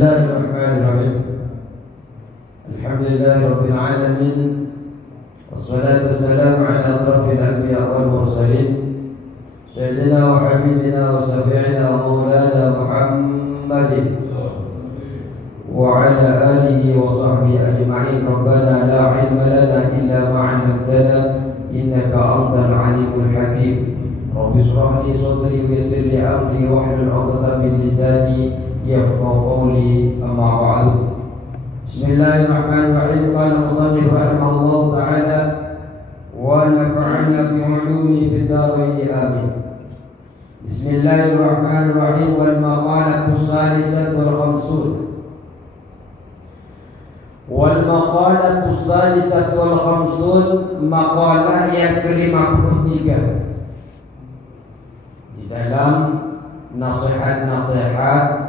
Bismillahirrahmanirrahim. Alhamdulillahirabbil alamin. Wassalatu wassalamu ala asrafil anbiya wal mursalin sayyidina wa habibina wa syafi'ina wa maulana Muhammadin wa ala alihi wa sahbihi ajma'in. Rabbana la ilma lana illa ma 'allamtana innaka antal alimul hakim. Rabbi shrah li sadri wa yassir li amri wahlul 'uqdatam min lisani yafqahu qawli, amma ba'du. Bismillahirrahmanirrahim. Qala musannif rahimahullah ta'ala wa nafa'ana bi 'ulumi fid dharain, amin. Bismillahirrahmanirrahim. Wal maqalatu salisatu wal khamsun. Wal maqalatu salisatu wal khamsun, maqalah yang ke-53 di dalam nasihat-nasihat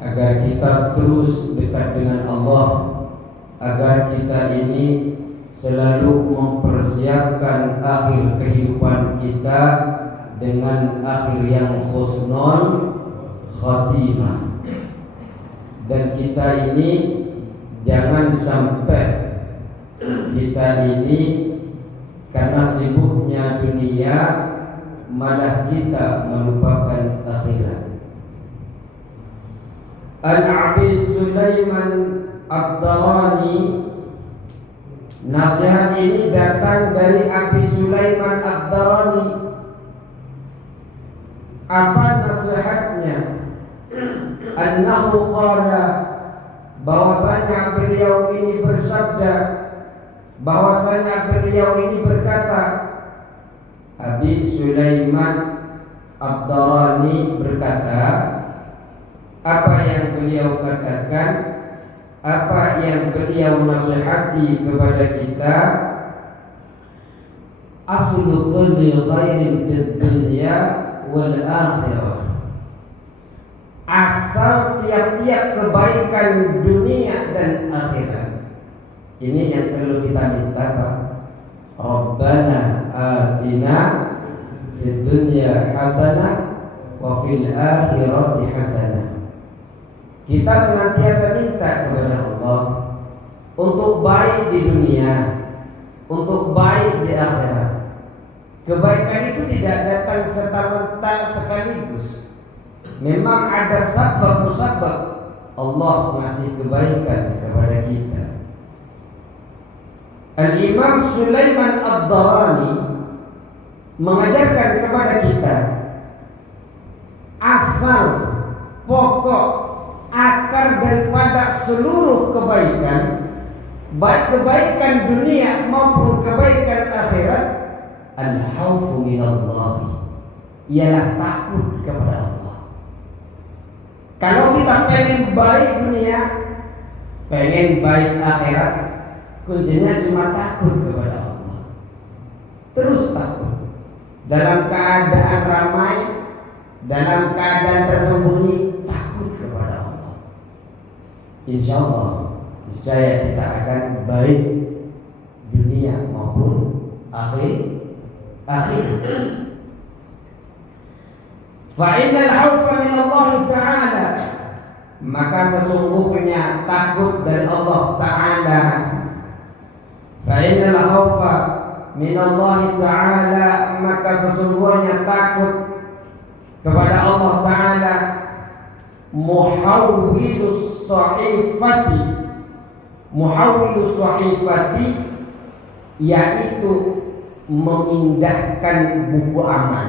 agar kita terus dekat dengan Allah, agar kita ini selalu mempersiapkan akhir kehidupan kita dengan akhir yang husnul khatimah. Dan kita ini jangan sampai kita ini karena sibuknya dunia malah kita melupakan akhirat. An-Abi Sulaiman Ad-Darani. Nasihat ini datang dari Abi Sulaiman Ad-Darani. Apa nasihatnya? Annahu qala, bahwasanya beliau ini bersabda, bahwasanya beliau ini berkata. Abi Sulaiman Ad-Darani berkata, apa yang beliau katakan, apa yang beliau nasihati kepada kita, aslu kulli khairin fid dunya wal akhirah. Asal tiap-tiap kebaikan dunia dan akhirat. Ini yang selalu kita minta, Pak. Rabbana atina fid dunya hasanah wa fil akhirati hasanah. Kita senantiasa minta kepada Allah untuk baik di dunia, untuk baik di akhirat. Kebaikan itu tidak datang serta-merta sekaligus. Memang ada sebab musabab Allah ngasih kebaikan kepada kita. Al-Imam Sulaiman Ad-Darani mengajarkan kepada kita asal, pokok, akar daripada seluruh kebaikan, baik kebaikan dunia maupun kebaikan akhirat, al-khaufu minallah, ialah takut kepada Allah. Kalau kita pengen baik dunia, pengen baik akhirat, kuncinya cuma takut kepada Allah. Terus takut. Dalam keadaan ramai, dalam keadaan tersembunyi, takut kepada Allah. Insya Allah, niscaya kita akan baik dunia maupun akhir. Fa innal khaufa min Allah Ta'ala, maka sesungguhnya takut dari Allah Ta'ala. Fa innal khaufa min Allah Ta'ala, maka sesungguhnya takut kepada Allah Ta'ala, muhawwilus sahifati, yaitu memindahkan buku amal.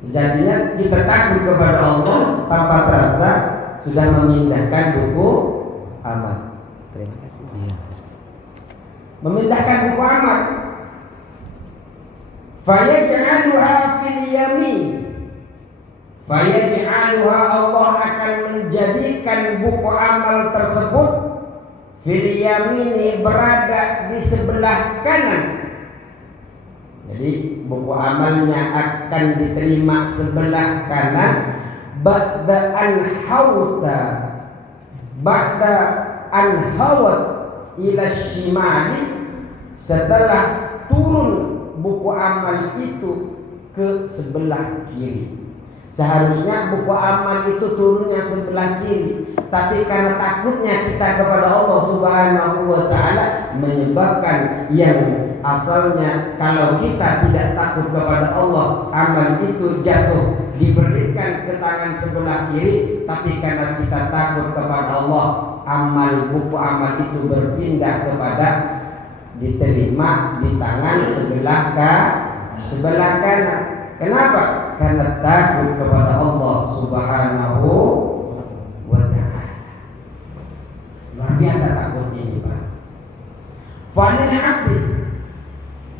Sejatinya kita takut kepada Allah, tanpa terasa sudah memindahkan buku amal. Terima kasih. Memindahkan buku amal. Fayaj'aluha fil yamin. Fayaj'aluha, Allah akan menjadikan buku amal tersebut fil yamini, berada di sebelah kanan. Jadi buku amalnya akan diterima sebelah kanan. Ba'da an hawat ila shimali, setelah turun buku amal itu ke sebelah kiri. Seharusnya buku amal itu turunnya sebelah kiri, tapi karena takutnya kita kepada Allah Subhanahu wa taala menyebabkan yang asalnya kalau kita tidak takut kepada Allah, amal itu jatuh diberikan ke tangan sebelah kiri, tapi karena kita takut kepada Allah, buku amal itu berpindah kepada diterima di tangan sebelah kanan. Kenapa? Karena takut kepada Allah Subhanahu wa ta'ala. Luar biasa takut ini, Pak. Falil abdi,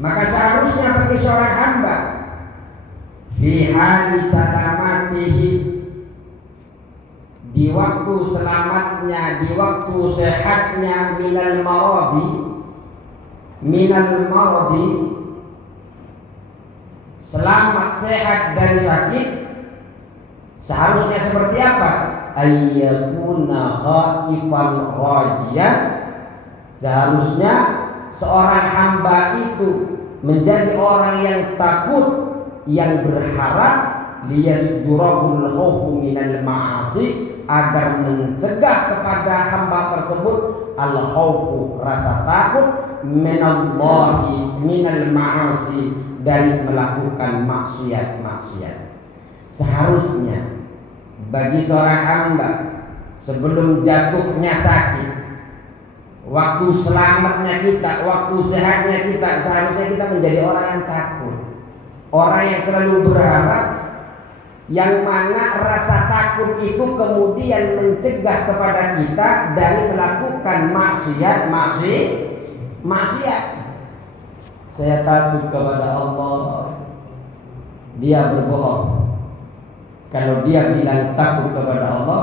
maka seharusnya bagi seorang hamba fi hali salamatihi, di waktu selamatnya, di waktu sehatnya, minal maradi, selamat sehat dari sakit, seharusnya seperti apa? Ayyakuna khaifan rajian, seharusnya seorang hamba itu menjadi orang yang takut, yang berharap, liyasjurahul khaufu minal ma'asi, agar mencegah kepada hamba tersebut al khaufu, rasa takut, minallahi minal ma'asi, dari melakukan maksiat. Seharusnya bagi seorang hamba sebelum jatuhnya sakit, waktu selamatnya kita, waktu sehatnya kita, seharusnya kita menjadi orang yang takut, orang yang selalu berharap, yang mana rasa takut itu kemudian mencegah kepada kita dari melakukan maksiat. Saya takut kepada Allah, dia berbohong kalau dia bilang takut kepada Allah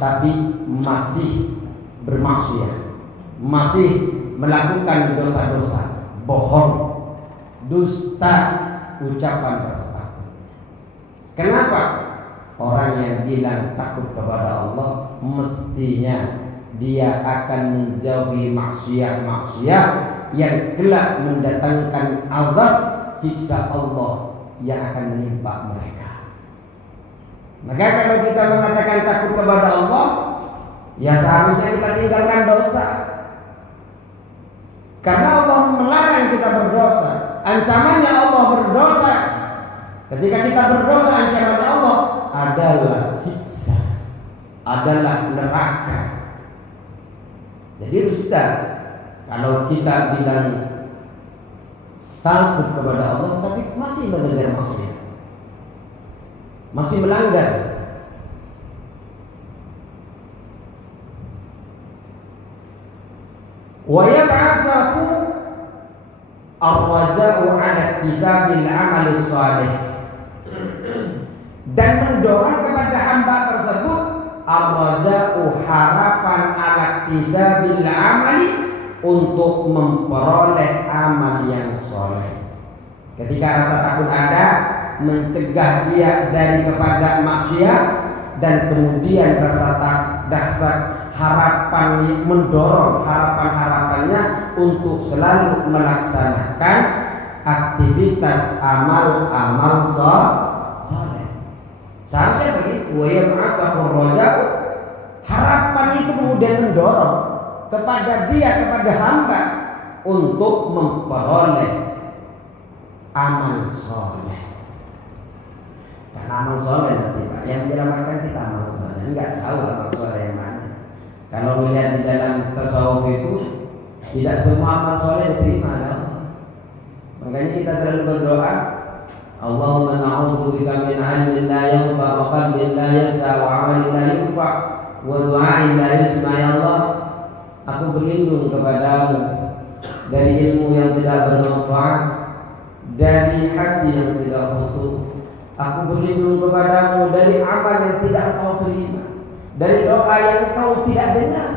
tapi masih bermaksiat, masih melakukan dosa-dosa, bohong, dusta, ucapan rasa takut. Kenapa? Orang yang bilang takut kepada Allah mestinya dia akan menjauhi maksiat yang kelak mendatangkan azab, siksa Allah yang akan menimpa mereka. Maka kalau kita mengatakan takut kepada Allah, ya seharusnya kita tinggalkan dosa. Karena Allah melarang kita berdosa. Ancamannya Allah berdosa. Ketika kita berdosa, ancaman Allah adalah siksa, adalah neraka. Jadi Ustaz, kalau kita bilang takut kepada Allah tapi masih mengejar maksiat, masih melanggar, wa yab'asahu ar-raja'u 'ala ittisabil 'amali shalih, dan mendorong kepada hamba tersebut ar-raja'u, harapan, 'ala ittisabil 'amali, untuk memperoleh amal yang soleh. Ketika rasa takut ada, mencegah dia dari kepada maksiat, dan kemudian rasa harapan mendorong harapannya untuk selalu melaksanakan aktivitas amal soleh. Seharusnya begitu. Wa yab'asahu raja'u, harapan itu kemudian mendorong kepada dia, kepada hamba, untuk memperoleh amal soleh. Karena amal soleh nanti Pak, yang menyelamatkan kita amal soleh. Enggak tahu amal soleh yang mana. Kalau melihat di dalam tasawuf itu, tidak semua amal soleh diterima oleh Allah. Makanya kita selalu berdoa, Allahumma na'udzubika min 'ilmin la yanfa' wa qalbin la yas'a wa 'amalin la yunfa' wa du'ain la yusma'. Ya Allah, aku berlindung kepadamu dari ilmu yang tidak bermanfaat, dari hati yang tidak khusyuk. Aku berlindung kepadamu dari amal yang tidak kau terima, dari doa yang kau tidak dengar.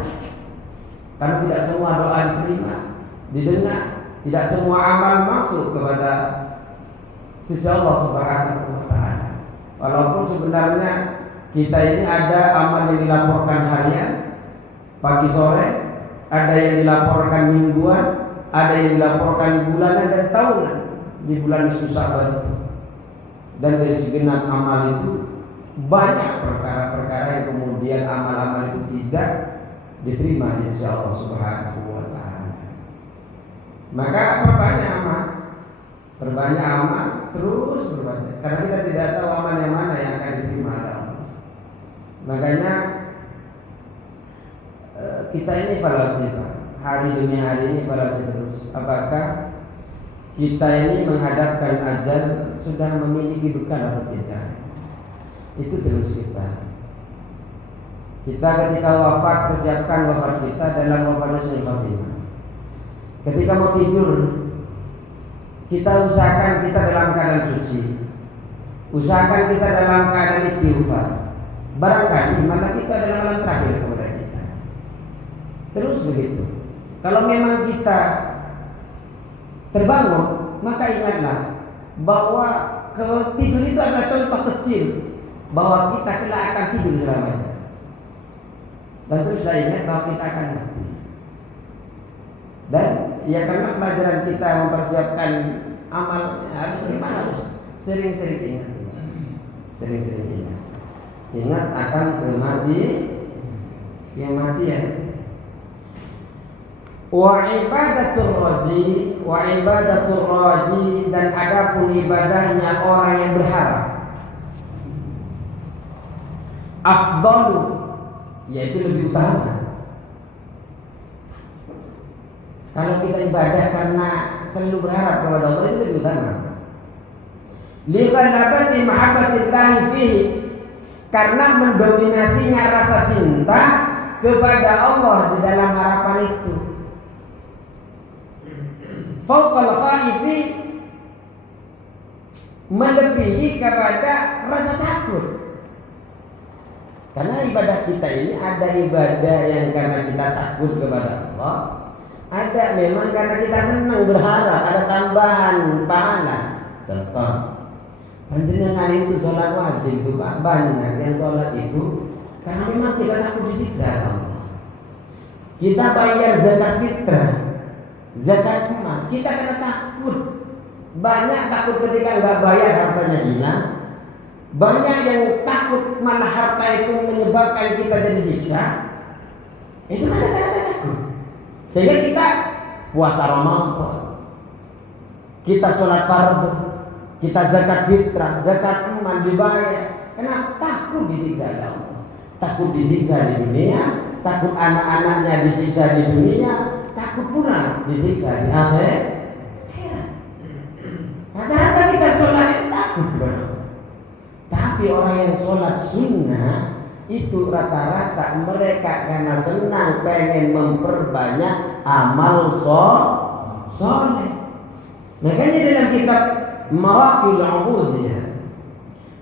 Karena tidak semua doa diterima, didengar. Tidak semua amal masuk kepada sisi Allah Subhanahu wa ta'ala. Walaupun sebenarnya kita ini ada amal yang dilaporkan harian, pagi sore, ada yang dilaporkan mingguan, ada yang dilaporkan bulanan dan tahunan di bulan Sya'ban itu. Dan dari segenap amal itu banyak perkara-perkara yang kemudian amal-amal itu tidak diterima di sisi Allah Subhanahu wa taala. Maka perbanyak amal, terus berbanyak. Karena kita tidak tahu amal yang mana yang akan diterima Allah. Makanya kita ini falasi, Pak. Hari demi hari ini falasi terus. Apakah kita ini menghadapkan ajal sudah memiliki bekal atau tidak? Itu terus kita ketika wafat persiapkan wafat kita dalam wafat husnul khatimah. Ketika mau tidur kita usahakan kita dalam keadaan suci, usahakan kita dalam keadaan istighfar. Barangkali malam itu adalah malam terakhir kepada kita. Terus begitu. Kalau memang kita terbangun, maka ingatlah bahwa tidur itu adalah contoh kecil bahwa kita kelak akan tidur selamanya. Dan teruslah ingat bahwa kita akan mati. Dan ya karena pelajaran kita mempersiapkan amal harus bagaimana, harus sering-sering ingat. Sering-sering ingat. Ingat akan kematian. Wa ibadatul raji dan adapun ibadahnya orang yang berharap. Afdalu, yaitu lebih utama. Kalau kita ibadah karena selalu berharap kepada Allah, itu lebih utama. Lighalabati mahabbatillahi fihi, karena mendominasinya rasa cinta kepada Allah di dalam harapan itu. Fauqal khaifi, melebihi kepada rasa takut. Karena ibadah kita ini ada ibadah yang karena kita takut kepada Allah, ada memang karena kita senang berharap ada tambahan pahala. Contoh, panjenengan itu sholat wajib itu Pak, banyak yang sholat itu karena memang kita takut disiksa Allah. Kita bayar zakat fitrah, zakat mal, kita karena takut. Banyak takut ketika nggak bayar hartanya hilang. Banyak yang takut malah harta itu menyebabkan kita jadi siksa. Itu kan kata-kata takut. Sehingga kita puasa Ramadan, kita sholat fardu, kita zakat fitrah, zakat mal dibayar. Kenapa? Takut disiksa Allah. Takut disiksa di dunia, takut anak-anaknya disiksa di dunia, takut pula disiksa di akhirat. Rata-rata kita sholat itu takut kepada Allah. Tapi orang yang sholat sunnah itu rata-rata mereka karena senang pengen memperbanyak amal soleh. Makanya dalam kitab Maraqil Ubudiyah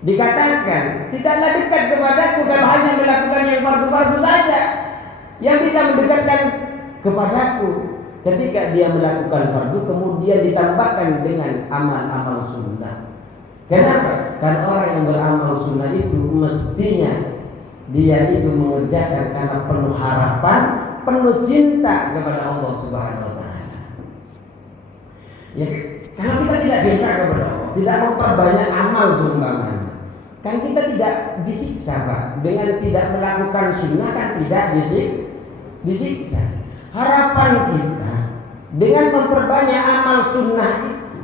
dikatakan, tidaklah dekat kepadaku kalau hanya melakukan yang fardu-fardu saja. Yang bisa mendekatkan kepadaku ketika dia melakukan fardu kemudian ditambahkan dengan amal-amal sunnah. Kenapa? Karena orang yang beramal sunnah itu mestinya dia itu mengerjakan karena penuh harapan, penuh cinta kepada Allah Subhanahu wa taala. Ya, kalau kita tidak cinta kepada Allah, tidak memperbanyak amal seumpamanya, kan kita tidak disiksa, Pak. Dengan tidak melakukan sunnah kan tidak disiksa. Harapan kita dengan memperbanyak amal sunnah itu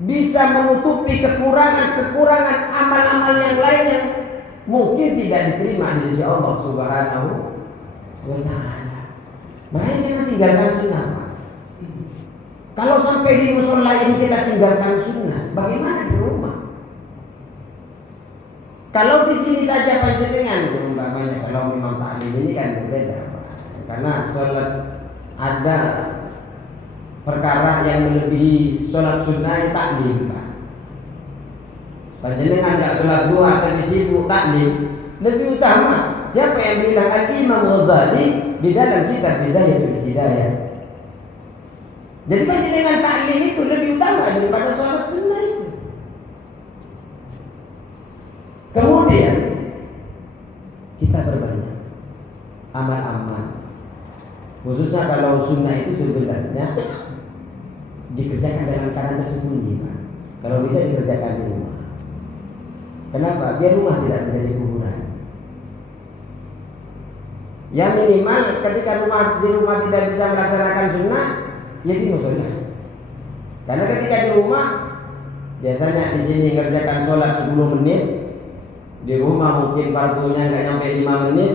bisa menutupi kekurangan amal-amal yang lain yang mungkin tidak diterima di sisi Allah Subhanahu wa taala. Makanya jangan tinggalkan sunnah, Pak. Kalau sampai di musola ini kita tinggalkan sunnah, bagaimana di rumah? Kalau di sini saja panjenengan umpamanya, kalau memang taklim ini kan berbeda, Pak. Karena sholat ada perkara yang melebihi sholat sunnah taklim, Pak. Panjenengan nggak sholat duha tapi sibuk taklim, lebih utama. Siapa yang bilang? Al-Imam Ghazali di dalam kitab Bidayatul Hidayah. Jadi panjenengan taklim itu lebih utama daripada sholat sunnah itu. Kemudian kita berbanyak amal-amal, khususnya kalau sunnah itu sebenarnya dikerjakan dalam keadaan tersembunyi, Pak. Kalau bisa dikerjakan di rumah. Kenapa? Biar rumah tidak menjadi kuburan. Ya minimal ketika di rumah tidak bisa melaksanakan sunnah, ya di musola. Karena ketika di rumah biasanya di sini ngerjakan sholat 10 menit, di rumah mungkin fardunya nggak nyampe 5 menit,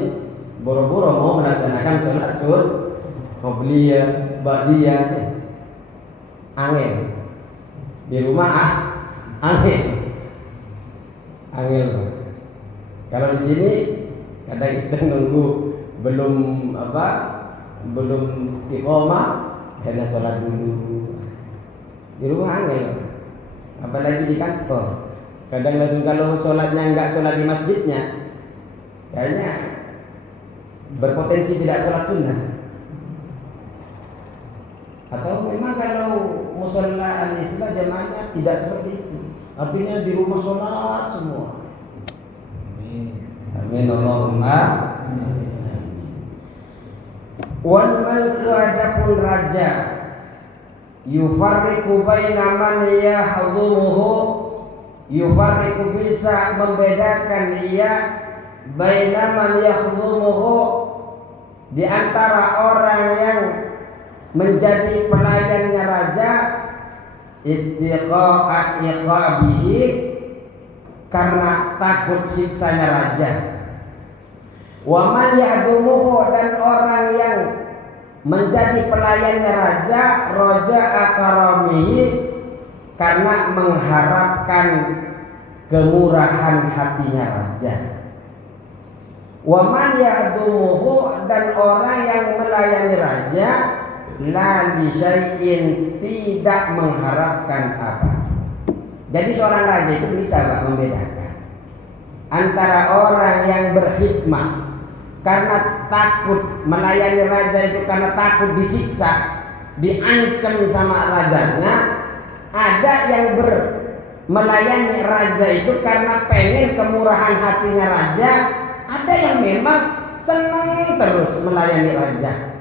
boro-boro mau melaksanakan sholat qobliyah, ba'diyah, angin. Di rumah angin. Kalau di sini kadang iseng nunggu belum iqamah, hanya sholat dulu. Di rumah angin. Apalagi di kantor. Kadang langsung kalau sholatnya enggak sholat di masjidnya, kayaknya berpotensi tidak sholat sunnah. Atau memang kalau musola al-Islam jamaahnya tidak seperti itu. Artinya di rumah sholat semua. Amin Allahumma. Wal malku adapun raja yufarriqu baina man yahdumuhu, yufarriqu bisa membedakan ia baina man yahdumuhu, di antara orang yang menjadi pelayannya raja, ittiqa'a iqabihi, karena takut siksanya raja. Wa man yahdumuhu, dan orang yang menjadi pelayannya raja, raja'a karamihi, karena mengharapkan kemurahan hatinya raja. Wa man yahdumuhu, dan orang yang melayani raja, la li syai'in, tidak mengharapkan apa. Jadi seorang raja itu bisa Pak membedakan antara orang yang berkhidmah karena takut melayani raja itu, karena takut disiksa, diancam sama rajanya. Ada yang melayani raja itu karena pengen kemurahan hatinya raja. Ada yang memang senang terus melayani raja.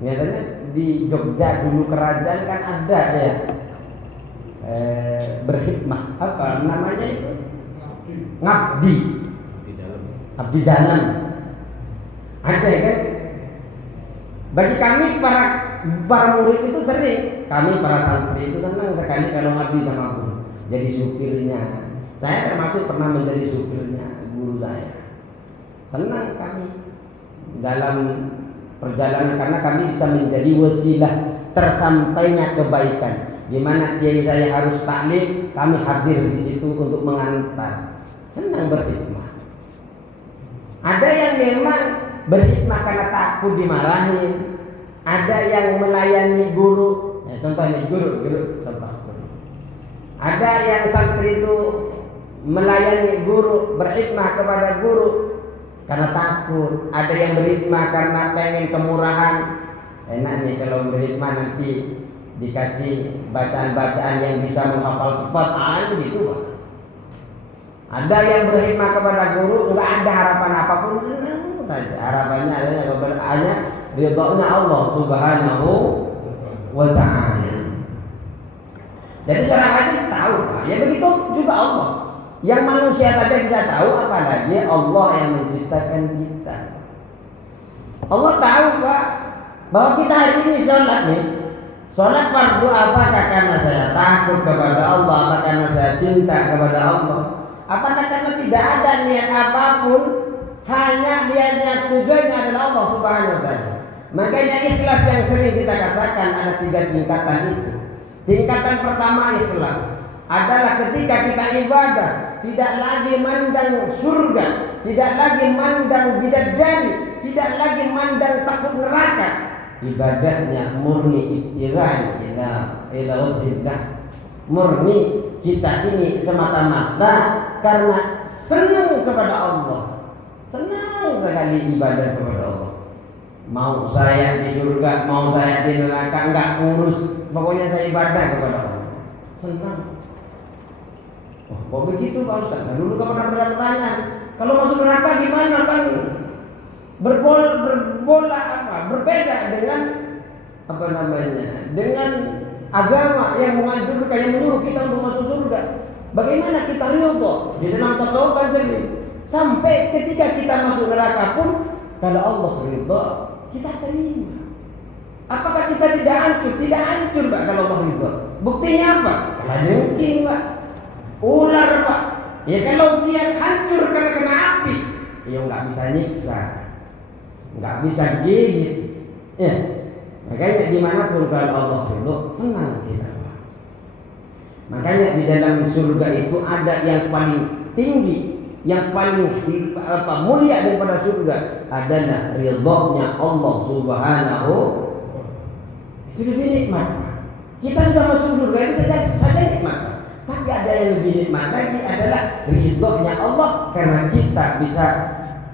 Biasanya di Jogja dulu kerajaan kan ada ya berkhidmah, apa namanya itu, ngabdi, abdi dalam. Ada ya kan? Bagi kami para murid itu sering, kami para santri itu senang sekali kalau ngabdi sama guru, jadi supirnya. Saya termasuk pernah menjadi supirnya guru saya. Senang kami dalam perjalanan karena kami bisa menjadi wasilah tersampainya kebaikan. Di mana kiai saya harus taklim, kami hadir di situ untuk mengantar. Senang berkhidmah. Ada yang memang berkhidmah karena takut dimarahin. Ada yang melayani guru. Ya, contohnya guru contoh. Ada yang santri itu melayani guru, berkhidmah kepada guru karena takut. Ada yang berkhidmah karena pengen kemurahan. Enak nih kalau berkhidmah nanti dikasih bacaan-bacaan yang bisa menghafal cepat. Begitu Pak. Ada yang berkhidmah kepada guru enggak ada harapan apapun, senang saja. Harapannya hanya ridhonya Allah Subhanahu wa ta'ala. Jadi seorang raja tahu Pak. Ya begitu juga Allah. Yang manusia saja bisa tahu, apalagi Allah yang menciptakan kita. Allah tahu Pak bahwa kita hari ini sholat nih. Sholat fardu apakah karena saya takut kepada Allah, apa karena saya cinta kepada Allah, apakah karena tidak ada niat apapun, hanya niatnya tujuannya adalah Allah Subhanahu wa ta'ala. Makanya ikhlas yang sering kita katakan ada 3 tingkatan itu. Tingkatan pertama ikhlas adalah ketika kita ibadah tidak lagi mandang surga, tidak lagi mandang bidadari, tidak lagi mandang takut neraka. Ibadahnya murni ibtighal ila wajhillah. Murni kita ini semata-mata karena senang kepada Allah. Senang sekali ibadah kepada Allah. Mau saya di surga, mau saya di neraka, enggak ngurus. Pokoknya saya ibadah kepada Allah. Senang. Oh, kok begitu Pak Ustaz? Nah, dulu kamu pernah bertanya, kalau masuk neraka gimana kan? Berbeda dengan apa namanya? Dengan agama yang menganjurkan, yang menyuruh kita untuk masuk surga. Bagaimana kita ridho di dalam tasawuf kan sering. Sampai ketika kita masuk neraka pun kalau Allah ridho kita terima. Apakah kita tidak hancur? Tidak hancur Pak kalau Allah ridho. Buktinya apa? Kalajengking Pak, ular Pak. Ya kalau dia hancur karena kena api, ya nggak bisa nyiksa, nggak bisa gigit. Ya, makanya dimanapun kalau Allah ridho senang kita Pak. Makanya di dalam surga itu ada yang paling tinggi, yang paling mulia daripada surga adalah ridhonya Allah Subhanahu. Itu lebih nikmat. Kita sudah masuk surga itu saja nikmat. Tapi ada yang lebih nikmat lagi adalah ridhonya Allah karena kita bisa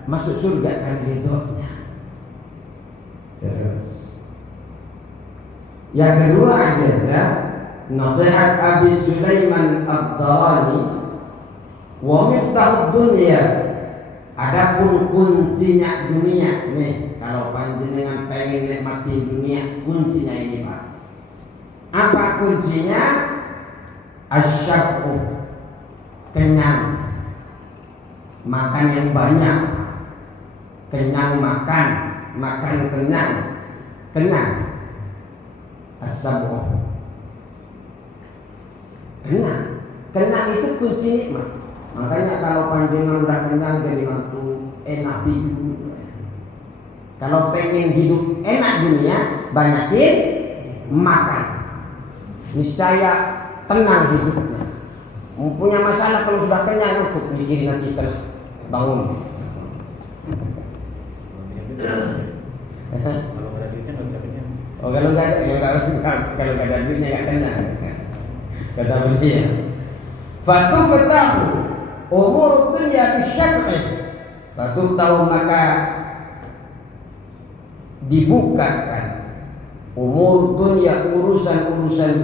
masuk surga karena ridhonya. Terus yang kedua adalah nasihat Abi Sulaiman Ad-Darani wa miftahud dunya. Adapun kuncinya dunia nih, kalau panjenengan pengen nikmati dunia, kuncinya ini Pak. Apa kuncinya? Asyab'u, kenyang, makan yang banyak, kenyang makan kenyang. Asyab'u, kenyang itu kunci nikmat. Makanya kalau panjenengan udah kenyang jadi mantu enak tidur. Kalau pengen hidup enak dunia, banyakin makan. Niscaya tenang hidupnya. Punya masalah kalau sudah kenyang untuk mikirin nanti setelah bangun. Kalau nggak ada duitnya nggak kenyang. Kata beliau, fatuftahu umur dunya bisyakri. Fatuftahu maka dibukakan umur dunia, urusan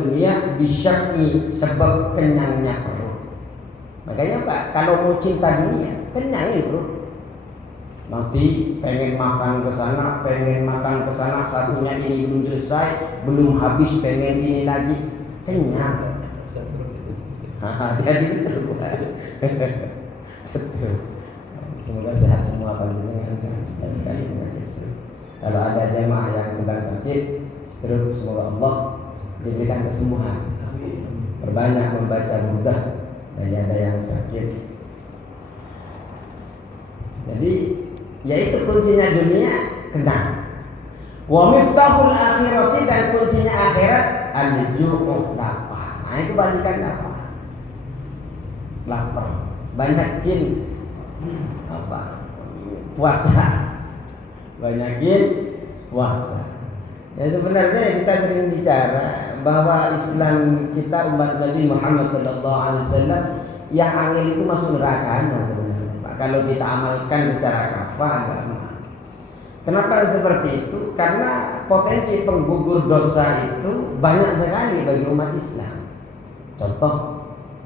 dunia bisyaki sebab kenyangnya perut. Makanya Pak, kalau mau cinta dunia, kenyangin perut. Nanti pengen makan ke sana, satunya ini belum selesai, belum habis, pengen ini lagi, kenyang. Dia setel. Semoga sehat semua panjenengan kali ini. Kalau ada jemaah yang sedang sakit, terus semoga Allah diberikan kesembuhan. Perbanyak membaca burdah bagi ada yang sakit. Jadi yaitu kuncinya dunia kenyang. Wa miftahul akhirati, dan kuncinya akhirat al-ju'u, lapar. Nah itu balikan lapar. Banyakin puasa. Banyakin puasa. Ya sebenarnya kita sering bicara bahwa Islam kita umat Nabi Muhammad SAW yang angin itu masuk nerakanya sebenarnya Pak. Kalau kita amalkan secara kafah agama. Kenapa seperti itu? Karena potensi penggugur dosa itu banyak sekali bagi umat Islam. Contoh,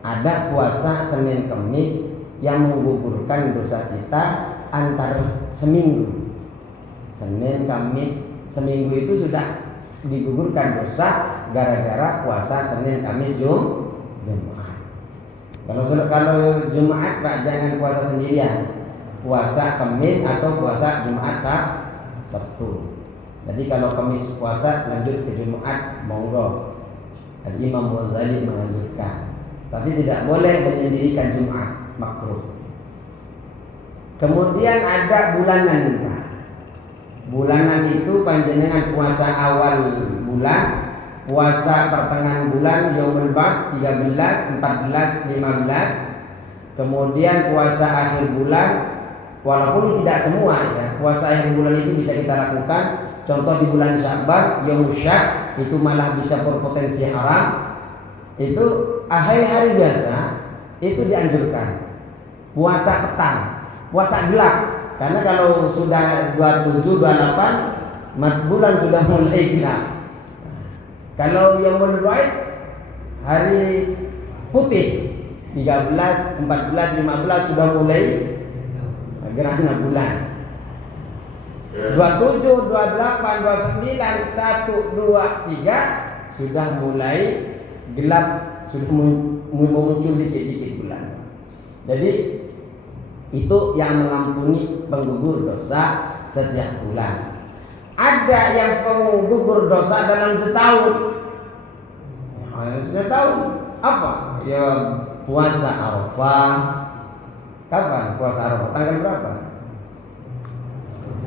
ada puasa Senin Kemis yang menggugurkan dosa kita antar seminggu. Senin, Kamis, seminggu itu sudah digugurkan dosa gara-gara puasa Senin, Kamis, Jumat. Kalau Jumat Pak jangan puasa sendirian, puasa Kamis atau puasa Jumat Sabtu. Jadi kalau Kamis puasa lanjut ke Jumat, monggo. Al-Imam Ghazali menganjurkan, tapi tidak boleh menyendirikan Jumat, makruh. Kemudian ada bulanan Pak. Bulanan itu panjenengan puasa awal bulan, puasa pertengahan bulan Yaumul Ba'd 13, 14, 15. Kemudian puasa akhir bulan, walaupun tidak semua ya. Puasa akhir bulan itu bisa kita lakukan. Contoh di bulan Sya'ban, Yaumul Syak itu malah bisa berpotensi haram. Itu hari-hari biasa itu dianjurkan. Puasa petang, puasa gelap. Karena kalau sudah 27, 28 bulan sudah mulai gelap. Kalau Yaumul Ba'd hari putih 13, 14, 15 sudah mulai gerhana bulan. 27, 28, 29, 1, 2, 3 sudah mulai gelap sudah muncul dikit-dikit bulan. Jadi itu yang mengampuni penggugur dosa setiap bulan. Ada yang penggugur dosa dalam setahun. Setahun apa? Ya puasa Arafah. Kapan puasa Arafah? Tanggal berapa?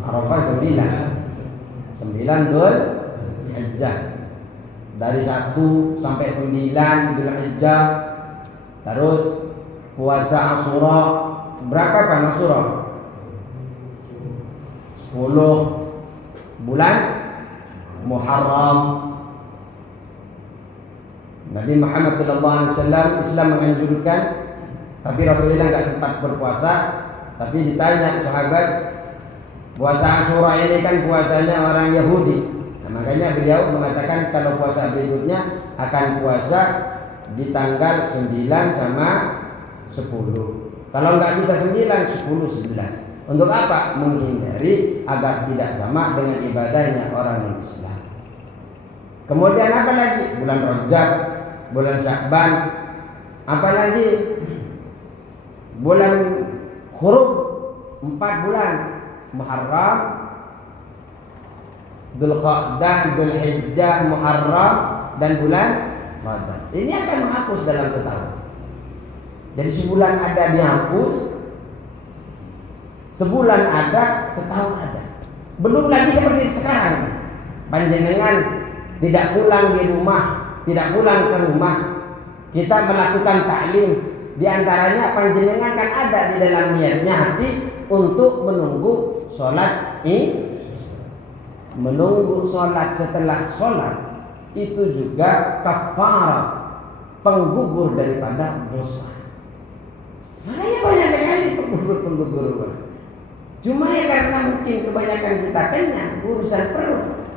Arafah 9 Dzulhijjah. Dari 1 sampai 9 Dzulhijjah. Terus puasa Asyura. Berapa kan Asyura? 10 bulan Muharram. Nabi Muhammad SAW Islam menganjurkan, tapi Rasulullah nggak sempat berpuasa. Tapi ditanya sahabat, puasa Asyura ini kan puasanya orang Yahudi. Nah, makanya beliau mengatakan kalau puasa berikutnya akan puasa di tanggal 9 sama 10. Kalau nggak bisa 9, 10, 11. Untuk apa? Menghindari agar tidak sama dengan ibadahnya orang non-Islam. Kemudian apa lagi? Bulan Rajab, bulan Sya'ban, apa lagi? Bulan Hurum, 4 bulan, Muharram, Dzulqa'dah, Dzulhijjah, Muharram, dan bulan Rajab. Ini akan menghapus dalam setahun. Jadi sebulan ada dihapus, sebulan ada, setahun ada. Belum lagi seperti sekarang, panjenengan tidak pulang di rumah, tidak pulang ke rumah, kita melakukan taklim. Di antaranya panjenengan kan ada di dalam niatnya hati untuk menunggu sholat menunggu sholat. Setelah sholat itu juga kafarat, penggugur daripada dosa. Makanya banyak sekali penggugur. Cuma ya karena mungkin kebanyakan kita kenyang urusan perut,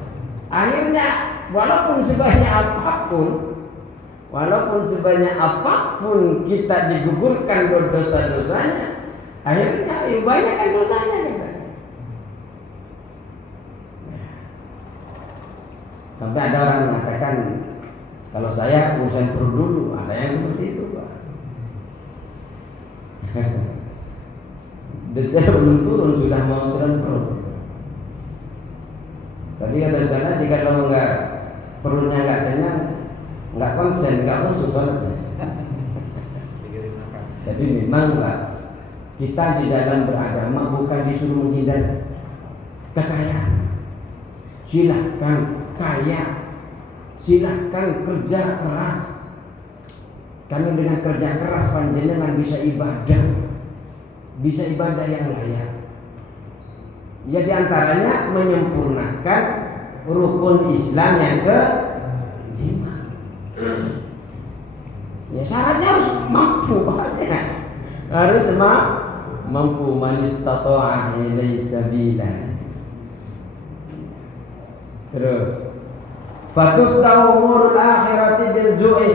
akhirnya walaupun sebanyak apapun kita digugurkan dosa-dosanya, akhirnya banyak kan dosanya kita. Sampai ada orang mengatakan, kalau saya urusan perut dulu. Ada yang seperti itu, Pak. Dajjal belum turun sudah mau urusan perut. Tadi kata Ustaz, jika kalau perutnya nggak kenyang, nggak konsen, nggak khusus sholatnya. Tapi memang Pak, kita di dalam beragama bukan disuruh menghindar kekayaan. Silahkan kaya, silahkan kerja keras. Karena dengan kerja keras panjenengan bisa ibadah yang layak. Ya diantaranya menyempurnakan rukun Islam yang ke-5. Ya syaratnya harus mampu, harus mampu, man istata'a ilaihi sabila. Terus fatuftahu umurul akhirati bil ju'i.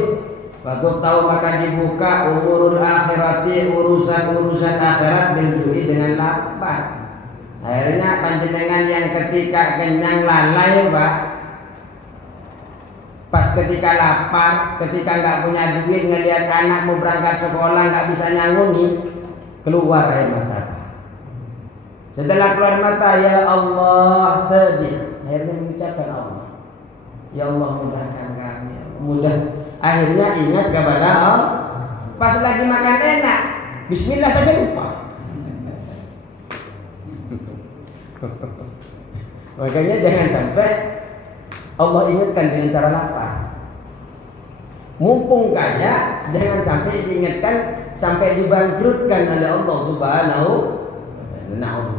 Fatuftahu maka dibuka umurul akhirati, urusan-urusan akhirat bil ju'i dengan lapar. Akhirnya panjenengan yang ketika kenyang lalai, Pak, pas ketika lapar, ketika nggak punya duit, ngelihat anak mau berangkat sekolah nggak bisa nyanguni, keluar air mata, Pak. Setelah keluar mata, ya Allah, sedih. Akhirnya mengucapkan Allah, ya Allah mudahkan kami, mudah. Akhirnya ingat kepada Allah. Pas lagi makan enak, Bismillah saja lupa. Makanya jangan sampai Allah ingatkan dengan cara lapar. Mumpung kaya, jangan sampai diingatkan sampai dibangkrutkan oleh Allah Subhanahu wa ta'ala.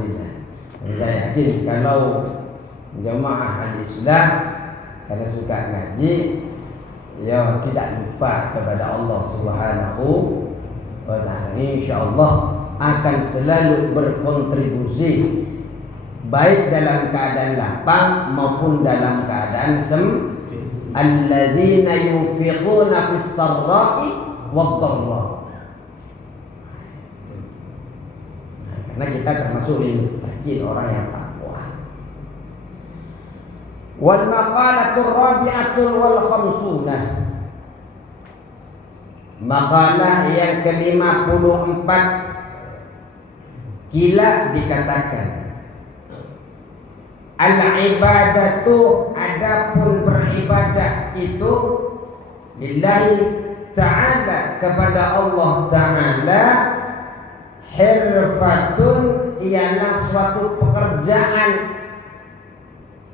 Saya yakin kalau jamaah al-Islam karena suka ngaji, ya tidak lupa kepada Allah Subhanahu wa ta'ala. Insyaallah akan selalu berkontribusi baik dalam keadaan lapang maupun dalam keadaan alladzina yunfiquna fis sarra'i wad-dharra. Karena kita termasuk muttaqin, orang yang takwa. Wal maqalatur rabi'atul wal khamsunah. Makalah yang ke-54, kila dikatakan al-ibadatu, adapun beribadah itu lillahi ta'ala, kepada Allah Ta'ala, hirfatun, ialah suatu pekerjaan.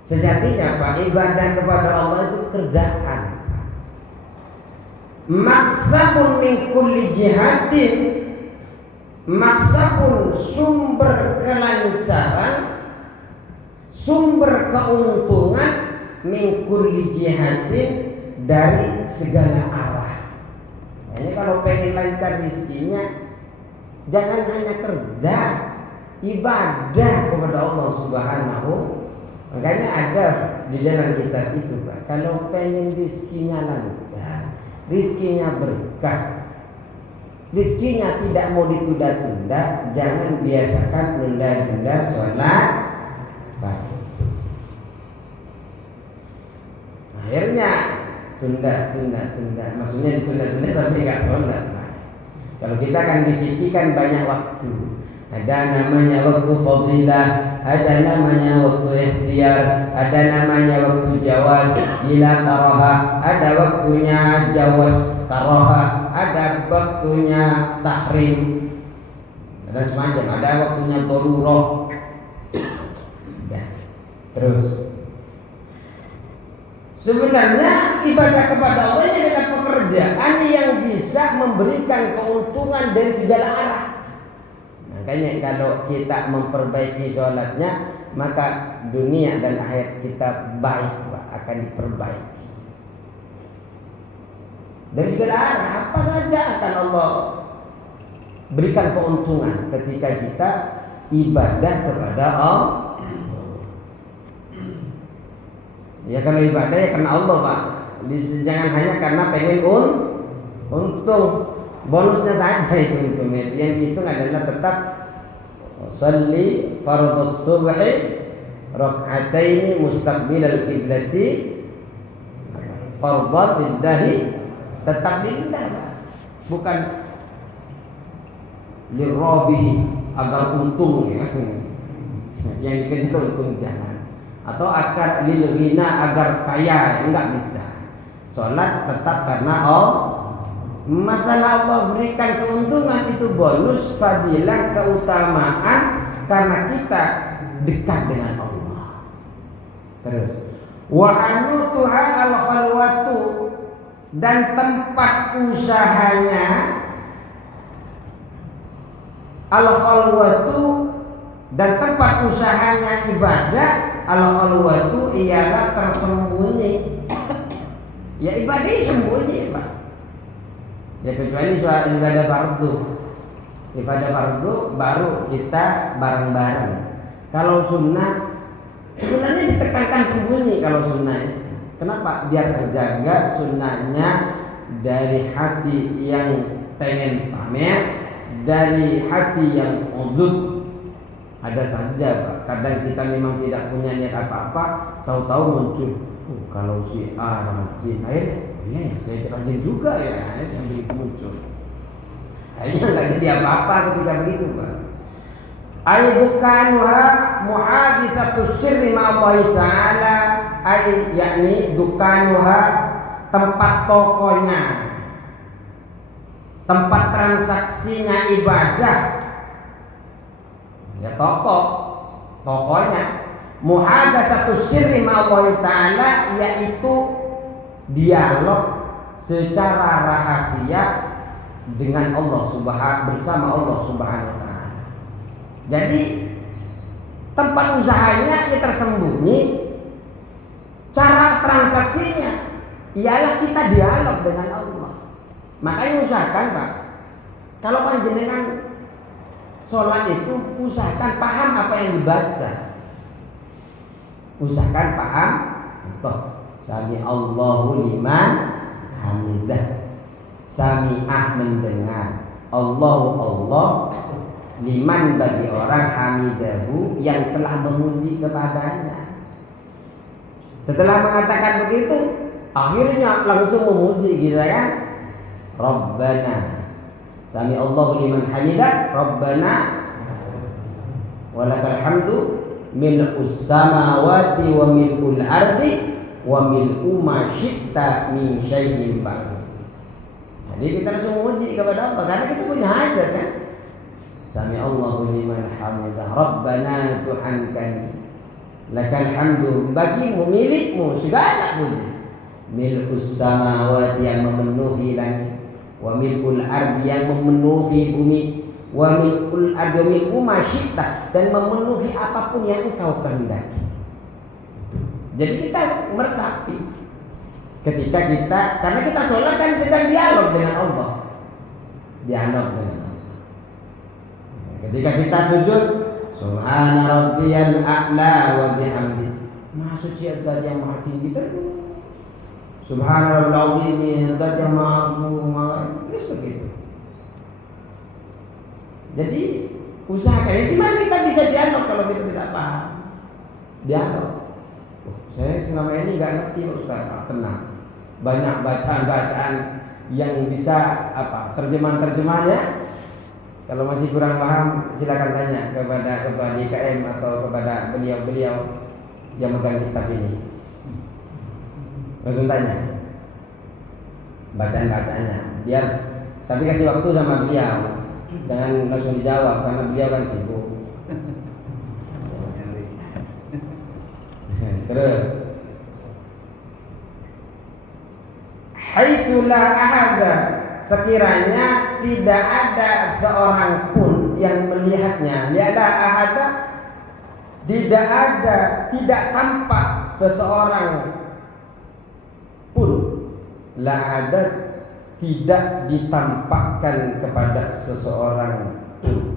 Sejatinya Pak, ibadah kepada Allah itu kerjaan. Maksabun min kulli jihatin, maksabun sumber kelancaran, sumber keuntungan, min kulli jihatin, dari segala arah. Nah, ini kalau pengen lancar rezekinya, jangan hanya kerja, ibadah kepada Allah Subhanahu. Makanya ada di dalam kitab itu Pak, kalau pengen rezekinya lancar, rezekinya berkah, rezekinya tidak mau ditunda-tunda, jangan biasakan nunda-nunda sholat pagi. Akhirnya tunda, maksudnya ditunda-tunda sampai nggak sholat. Nah, kalau kita kan difikirkan banyak waktu. Ada namanya waktu fadilah, ada namanya waktu ikhtiar, ada namanya waktu jawaz bila karaha, ada waktunya jawaz karaha, ada waktunya tahrim, ada semacam, ada waktunya darurah. Terus sebenarnya ibadah kepada Allah ini adalah pekerjaan yang bisa memberikan keuntungan dari segala arah. Makanya kalau kita memperbaiki sholatnya, maka dunia dan akhirat kita baik Pak, akan diperbaiki dari segala arah. Apa saja akan Allah berikan keuntungan ketika kita ibadah kepada Allah. Ya kalau ibadah ya karena Allah Pak, jangan hanya karena pengen untung. Bonusnya saja itu untungnya. Yang dihitung adalah tetap sholli fardhus subhi rak'ataini mustaqbilal qiblati fardhan lillahi, tetap lillah Pak, bukan lirabihi agar untung ya. Yang dikejar untung jangan, atau agar lil ghina agar kaya, enggak bisa. Salat tetap karena Allah. Masalah Allah berikan keuntungan itu bonus, fadilah, keutamaan, karena kita dekat dengan Allah. Terus wa anutuha al-khalwatu, dan tempat usahanya al-khalwatu, dan tempat usahanya ibadah al-khalwatu ialah tersembunyi. Ya ibadah sembunyi Pak. Ya kecuali ibadah fardu. Ibadah fardu baru kita bareng-bareng. Kalau sunnah sebenarnya ditekankan sembunyi. Kalau sunnah itu kenapa? Biar terjaga sunnahnya dari hati yang pengen pamer, dari hati yang ujub. Ada saja Pak, kadang kita memang tidak punya niat apa-apa, tahu-tahu muncul kalau si A rajin, iya ya saya rajin juga ya, yang begitu muncul. Akhirnya nggak jadi apa-apa ketika begitu Pak. Aidukanuha muhadisatu sirri ma'allahi ta'ala, yakni dukanuha, tempat tokonya, tempat transaksinya ibadah. Ya tokonya muhadatsatu sirri ma'allahi ta'ala, yaitu dialog secara rahasia dengan Allah bersama Allah Subhanahu wa taala. Jadi tempat usahanya ya tersembunyi, cara transaksinya ialah kita dialog dengan Allah. Makanya usahakan Pak, kalau panjenengan sholat itu usahakan paham apa yang dibaca. Usahakan paham. Contoh, sami Allahu liman hamidah. Sami'ah mendengar, Allahu Allah, liman bagi orang, hamidahu yang telah memuji kepadanya. Setelah mengatakan begitu, akhirnya langsung memuji gitu kan. Rabbana. Sami Allahu liman hamidah. Rabbana walakal hamdu mil'us samawati wa mil'ul ardi wa mil'u ma syi'ta min syai'in ba'd. Jadi kita langsung memuji kepada Allah karena kita punya hajat kan. Sami Allahu liman hamidah. Rabbana Tuhan kami. Lakal hamdu, bagimu, milikmu segala puji. Mil'us samawati yang memenuhi langit, wa mil'ul ardi yang memenuhi bumi, wa mil'ul ardi mil'u ma syi'ta dan memenuhi apapun yang engkau kehendaki. Jadi kita meresapi ketika kita, karena kita sholat kan sedang dialog dengan Allah, dialog dengan Allah. Ketika kita sujud, Subhana rabbiyal a'la wa bihamdi. Maha suci zat yang maha tinggi terus. Subhana rabbil azim, zat yang maha agung, terus begitu. Jadi usahakan. Di mana kita bisa dialog kalau kita tidak paham? Dialog. Saya selama ini nggak ngerti Ustaz. Tenang. Banyak bacaan-bacaan yang bisa terjemahan-terjemahannya. Kalau masih kurang paham silakan tanya kepada IKM atau kepada beliau-beliau yang megang kitab ini. Langsung tanya bacaan-bacaannya. Biar tapi kasih waktu sama beliau. Jangan langsung dijawab karena beliau kan sibuk. Terus haitsu la ahada, sekiranya tidak ada seorang pun yang melihatnya. Lihatlah ahada, tidak ada, tidak tampak seseorang pun. La ada, tidak ditampakkan kepada seseorang pun.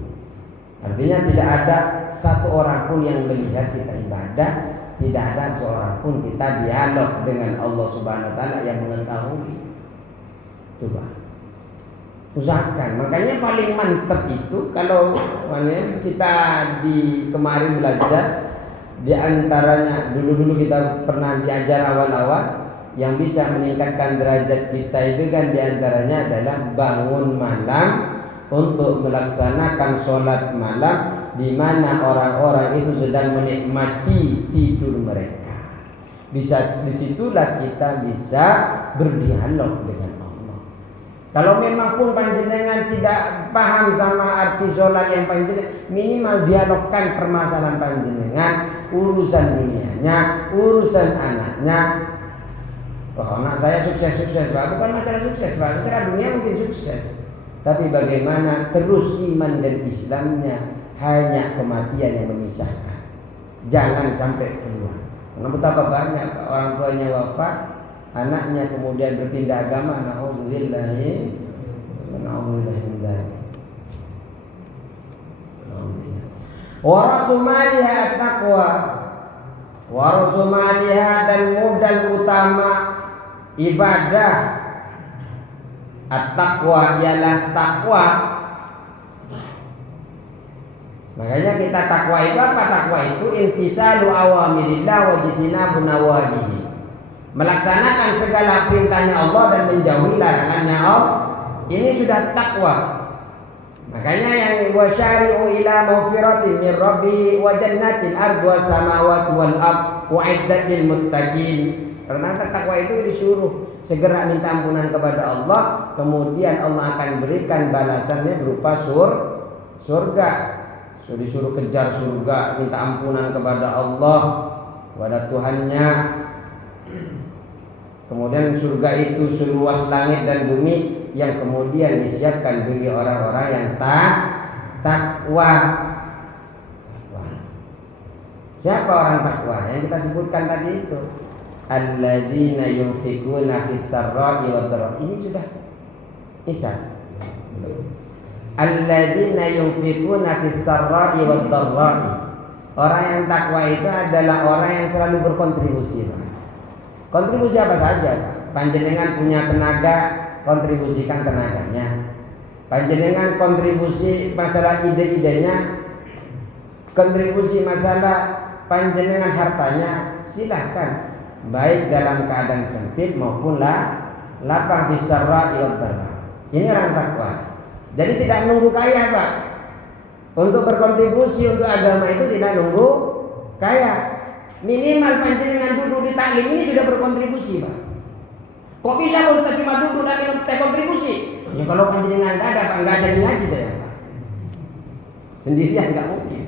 Artinya tidak ada satu orang pun yang melihat kita ibadah. Tidak ada seorang pun kita dialog dengan Allah Subhanahu wa taala yang mengetahui. Coba usahakan. Makanya paling mantap itu kalau kita di kemarin belajar, di antaranya dulu kita pernah diajar awal-awal yang bisa meningkatkan derajat kita itu kan di antaranya adalah bangun malam untuk melaksanakan sholat malam di mana orang-orang itu sedang menikmati tidur mereka. Disitulah kita bisa berdialog dengan Allah. Kalau memang pun panjenengan tidak paham sama arti sholat yang panjenengan, minimal dialogkan permasalahan panjenengan, urusan dunianya, urusan anaknya. Oh, anak saya sukses Pak. Bukan masalah sukses Pak, secara dunia mungkin sukses, tapi bagaimana terus iman dan Islamnya. Hanya kematian yang memisahkan. Jangan sampai keluar. Karena betapa banyak orang tuanya wafat, anaknya kemudian berpindah agama. Nauzubillah min dzalik. Wa rasumaliha at-taqwa. Wa rasumaliha dan modal utama ibadah at-taqwa ialah takwa. Makanya kita takwa itu apa? Takwa itu intisalu awamirillah wa jitinabu nawahihi. Melaksanakan segala perintahnya Allah dan menjauhi larangannya Allah. Ini sudah takwa. Makanya yang wasyari'u ila maghfiratin min rabbi wa jannatin arduha samawati wal ard uiddat lil muttaqin. Karena takwa itu disuruh segera minta ampunan kepada Allah, kemudian Allah akan berikan balasannya berupa surga. So, disuruh kejar surga, minta ampunan kepada Allah, kepada Tuhannya. Kemudian surga itu seluas langit dan bumi yang kemudian disiapkan bagi orang-orang yang takwa. Siapa orang takwa? Yang kita sebutkan tadi itu. Alladzina yunfikuna fis sarra'i wad dharra. Ini sudah Isa. Alladzina yunfikuna fis sarra'i wad dharra'i. Orang yang takwa itu adalah orang yang selalu berkontribusi. Kontribusi apa saja, Pak? Panjenengan punya tenaga, kontribusikan tenaganya. Panjenengan kontribusi masalah ide-idenya, kontribusi masalah panjenengan hartanya, silahkan. Baik dalam keadaan sempit maupun lapang fis sarra'i wad dharra. Ini orang takwa. Jadi tidak menunggu kaya, Pak. Untuk berkontribusi untuk agama itu tidak nunggu kaya. Minimal panjenengan duduk di taklim ini sudah berkontribusi, Pak. Kok bisa kalau kita cuma duduk dan minum teh kontribusi? Ya kalau panjenengan nggak ada, Pak, nggak jadi ngaji saya, Pak. Sendirian nggak mungkin.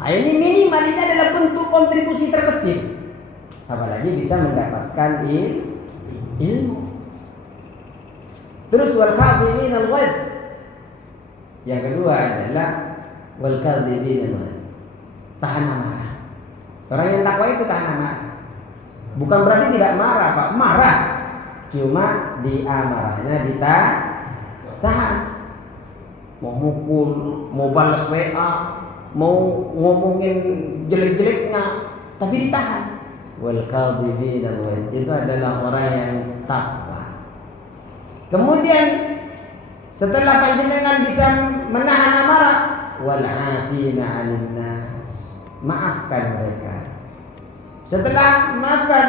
Nah, ini minimal ini adalah bentuk kontribusi terkecil. Apalagi bisa mendapatkan ilmu. Terus wal kadhimin al ghaidh. Yang kedua adalah wal kadhimin al ghaidh. Tahan amarah. Orang yang takwa itu tahan amarah. Bukan berarti tidak marah, Pak. Marah. Cuma di amarahnya ditahan. Mau mukul, mau balas WA, mau ngomongin jelek-jeleknya, tapi ditahan. Wal kadhimin al ghaidh. Itu adalah orang yang takwa. Kemudian setelah panjenengan bisa menahan amarah, wal 'afina 'anil nas. Maafkan mereka. Setelah maafkan,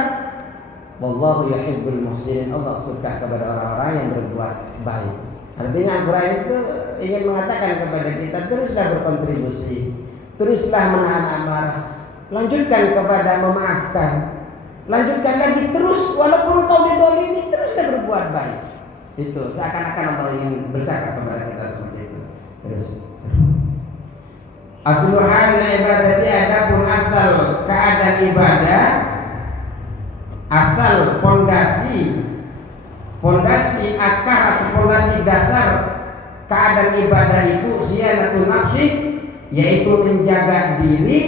wallahu yuhibbul muhsinin. Allah suka kepada orang-orang yang berbuat baik. Artinya Al-Quran itu ingin mengatakan kepada kita, teruslah berkontribusi, teruslah menahan amarah, lanjutkan kepada memaafkan, lanjutkan lagi terus walaupun kau didolimi, teruslah berbuat baik. Itu seakan-akan Allah ingin bercakap kepada kita seperti itu. Terus aslu halil ibadati, adapun asal keadaan ibadah, asal pondasi akar atau pondasi dasar keadaan ibadah itu siyanatun nafsi, yaitu menjaga diri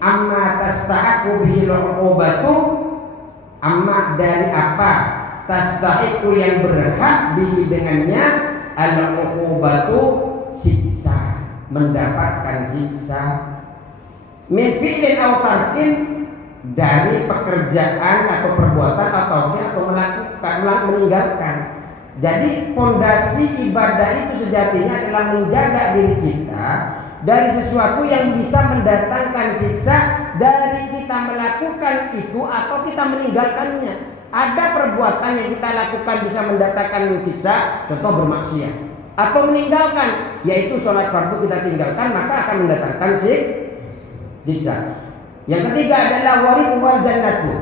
amma tastahiqu bihi al-uqubatu, amma dari apa tastahiqu yang berhak bihi dengannya al-uqubatu siksa, mendapatkan siksa, min fi'lin aw tarkin, dari pekerjaan atau perbuatan atau melakukan, meninggalkan. Jadi pondasi ibadah itu sejatinya adalah menjaga diri kita dari sesuatu yang bisa mendatangkan siksa dari kita melakukan itu atau kita meninggalkannya. Ada perbuatan yang kita lakukan bisa mendatangkan siksa, contoh bermaksiat, atau meninggalkan, yaitu sholat fardu kita tinggalkan, maka akan mendatangkan siksa. Yang ketiga adalah waridu wal jannatu,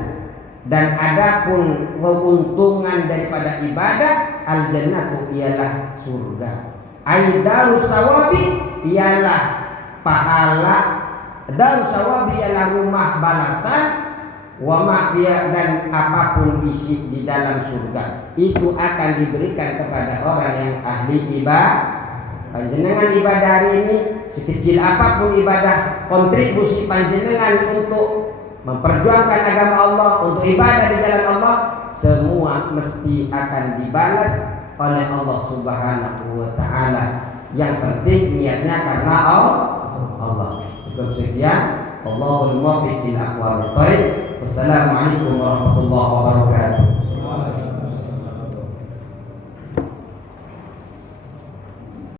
dan adapun keuntungan daripada ibadah, al jannatu ialah surga. Aidarus sawabi ialah pahala, darus sawabi ialah rumah balasan, wa ma'fiya, dan apapun isi di dalam surga itu akan diberikan kepada orang yang ahli ibadah. Panjenengan ibadah hari ini, sekecil apapun ibadah, kontribusi panjenengan untuk memperjuangkan agama Allah, untuk ibadah di jalan Allah, semua mesti akan dibalas oleh Allah Subhanahu wa taala. Yang penting niatnya karena Allah. Cukup sekian. Allahul muwaffiq ila aqwamit thoriq. Wassalamualaikum warahmatullahi wabarakatuh.